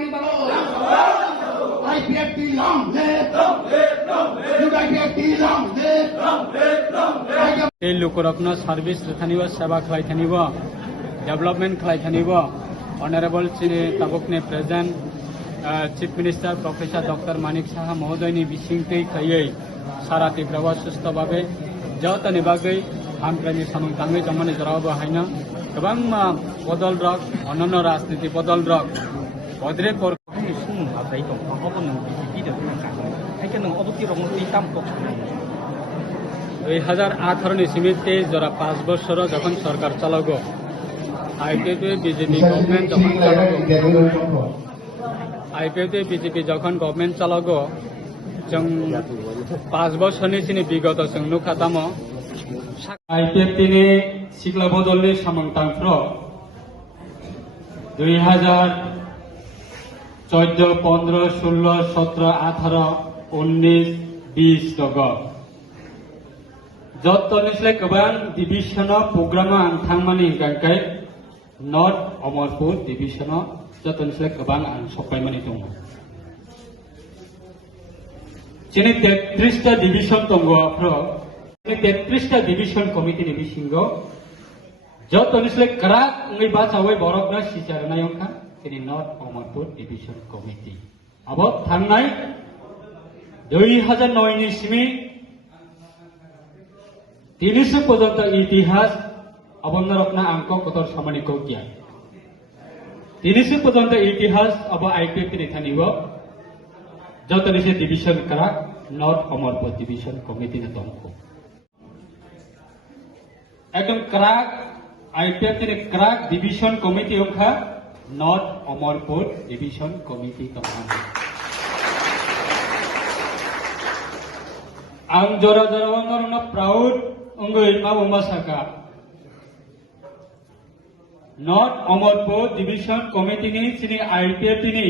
ni balo. IPFT long live. UIPFT long live. এই লোকরত্ন service থানিব সেবা খাই থানিব ডেভেলপমেন্ট খাই থানিব অনারেবল তাবকনে present chief minister professor doctor Manik Saha মহোদয়नि बिसिंथै खायै सारा त्रिपुरायाव सुस्थभावे जतनि बागै आमफ्रायनि सामंताङै जमानि जरावबो हायना गोबां बदल रक अनन्य राजनीति बदल रक बद्रे कर सुन हाथाय दं अब नों बिदि हायके नों अबति रंग तिताम पक्ष 2018 সিমিতে যারা 5 বছর যখন সরকার চালাগো আইপিএফ বিজেপি গভর্নমেন্ট যখন চালাগো আইপিএফ বিজেপি যখন গভর্নমেন্ট চালাগো जों 5 বছরनि सिनि बिगत जों नुखाताम आईपीएफ नि सिग्ला बदलनि सामंतांफ्रो 2014 15 16 17 18 19 20 दग जतनिस्ले गोबां डिभिजनाव प्रग्रामा आं थांमानि गांखाय नर्थ अमरपुर डिभिजनाव जतनिस्ले गोबां आं सफायमानि दङ जोंनि 33टा डिभिजन दङ आफ्रो 33टा डिभिजन कमिटिनि बिसिङाव जतनिस्ले क्राक नै बासावै बरकना सिजारनाय अंखा जोंनि नर्थ अमरपुर डिभिजन कमिटि अब थांनाय 2009 नि सिमी 300 पर्यंत इतिहास अबन्न रखना आंको कतर सामानी को किया 300 पर्यंत इतिहास अब आईपीएफ नि थानिबो जतनिसे डिभिजन करा नर्थ अमरपुर डिभिजन कमिटि न दंको एकदम क्राक आईपीएफ नि क्राक डिभिजन कमिटि अंखा नर्थ अमरपुर डिभिजन कमिटि दंको आं जरा जरा वंगरना प्राउड उंगै माबा साका नर्थ अमरपुर डिभिजन कमिटि नि सिनि आईपीएफ नि